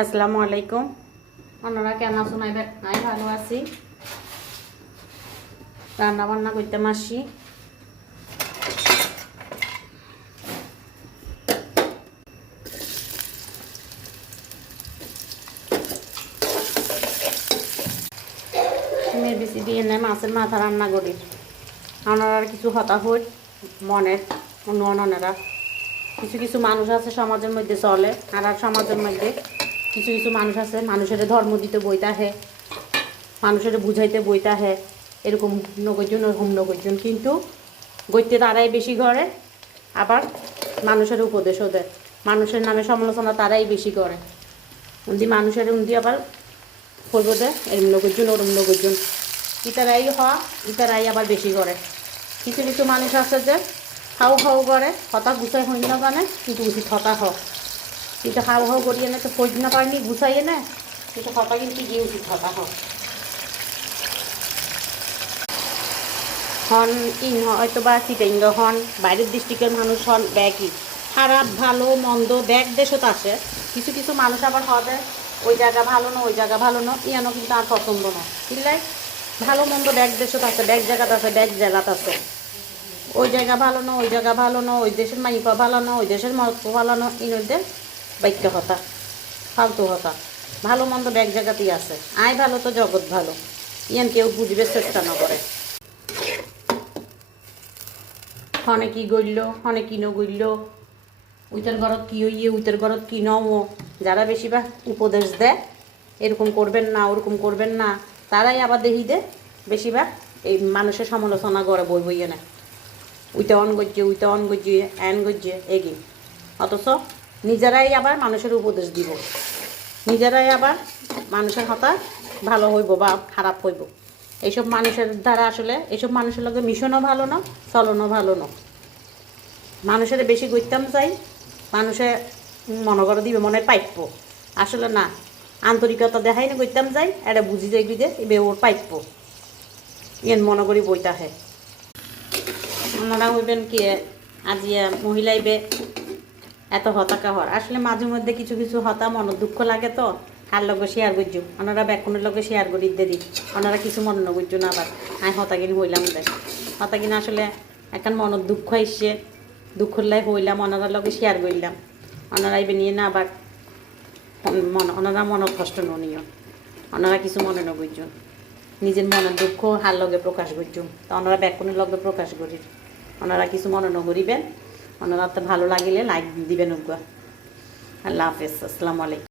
আসসালামু আলাইকুম। আপনারা কেমন আছেন? আমি ভালো আছি। রান্না বান্না করতে আসছি। ডিমের বেশি দিয়ে নেয় মাছের মাথা রান্না করি। আপনারা কিছু হতাশ হই মনের অন্যরা কিছু কিছু মানুষ আছে সমাজের মধ্যে চলে, আর সমাজের মধ্যে কিছু কিছু মানুষ আছে মানুষের ধর্ম দিতে বইতে আহে, মানুষের বুঝাইতে বইতে আহে, এরকম নগরজন ওরকম নগরজন, কিন্তু গইতে তারাই বেশি করে, আবার মানুষের উপদেশও দেয়, মানুষের নামে সমালোচনা তারাই বেশি করে। উন্দি মানুষের উন্দি আবার করব দেয় এরম নগরজন ওরম নগরজন, ইতারাই হওয়া ইতারাই আবার বেশি করে। কিছু কিছু মানুষ আছে যে খাও খাও করে, হতা গুছাই হই না জানে, কিন্তু উচিত হতা হোক, কিন্তু খাও খাও করিয়ে না তো খোঁজ না পারিনি গুছাইয়ে না, কিন্তু হতা কিন্তু গিয়ে উচিত হতা হোক। হন ইন হয়তো বা চিটাইঙ্গ হন, বাইরের ডিস্ট্রিক্টের মানুষ হন, ব্যাগই খারাপ ভালো মন্দ ব্যাগ দেশত আসে। কিছু কিছু মানুষ আবার হবে ওই জায়গা ভালো না ওই জায়গা ভালো না, ইয়ানো কিন্তু আর পছন্দ না, বুঝলাই? ভালো মন্দ ব্যাগ দেশত আছে, ব্যাগ জায়গাত আছে, ব্যাগ জেলাত আছে। ওই জায়গা ভালো না ওই জায়গা ভালো না, ওই দেশের মাইপা ভালো না ওই দেশের মত ভালো না, ইনদের বাক্য হতা ফালতু হতা। ভালো মন্দ ব্যাগ জায়গাতেই আছে, আয় ভালো তো জগৎ ভালো, ইয়ান কেউ বুঝবে চেষ্টা না করে। হনে কি গইল হনে কি নগইল, উইটার ঘরত কি হইয়ে উইটার ঘরত কি নও, যারা বেশিরভাগ উপদেশ দেয় এরকম করবেন না ওরকম করবেন না, তারাই আবার দেখি দে বেশিরভাগ এই মানুষের সমালোচনা করে বই বইয়ে নেয়, উইটা অন গজ্জে উইটা অন গজ্জে এন গজ্জে এগি। অথচ নিজেরাই আবার মানুষের উপদেশ দিব, নিজেরাই আবার মানুষের হতা ভালো হইব বা খারাপ হইব। এইসব মানুষের দ্বারা আসলে এইসব মানুষের লগে মিশনও ভালো না, চলনও ভালো না। মানুষের বেশি গইতাম চাই, মানুষে মনে করে দিবে মনে পাইপ্য, আসলে না, আন্তরিকতা দেখাই না গইতাম যাই, এটা বুঝি যাই যে এবে ওর পাইপ্য, ইয়েন মনে করি বইটা হে। ওনারা হইবেন কি আজিয়া মহিলাইবে এত হতাকা হওয়ার, আসলে মাঝে মধ্যে কিছু কিছু হতা মনে দুঃখ লাগে, তো কার লগে শেয়ার করছো ওনারা ব্যাকুনের লগে শেয়ার করি দিদি, ওনারা কিছু মনে না করছো না, আবার আমি হতাকিন হইলাম দেয় হতাকিন আসলে এখন মনের দুঃখ এসছে, দুঃখর লাই হইলাম ওনারা লগে শেয়ার করলাম, ওনারা এবে নিয়ে না আবার ওনারা মনের কষ্ট নিও, ওনারা কিছু মনে না করছো, নিজের মনের দুঃখ হার লগে প্রকাশ করছো, তা ওনারা ব্যাকুনের লগে প্রকাশ করি, ওনারা কিছু মনে না করিবেন। ওনারা তো ভালো লাগিলে লাইক দিবেন। আল্লাহ হাফেজ, আসসালামু আলাইকুম।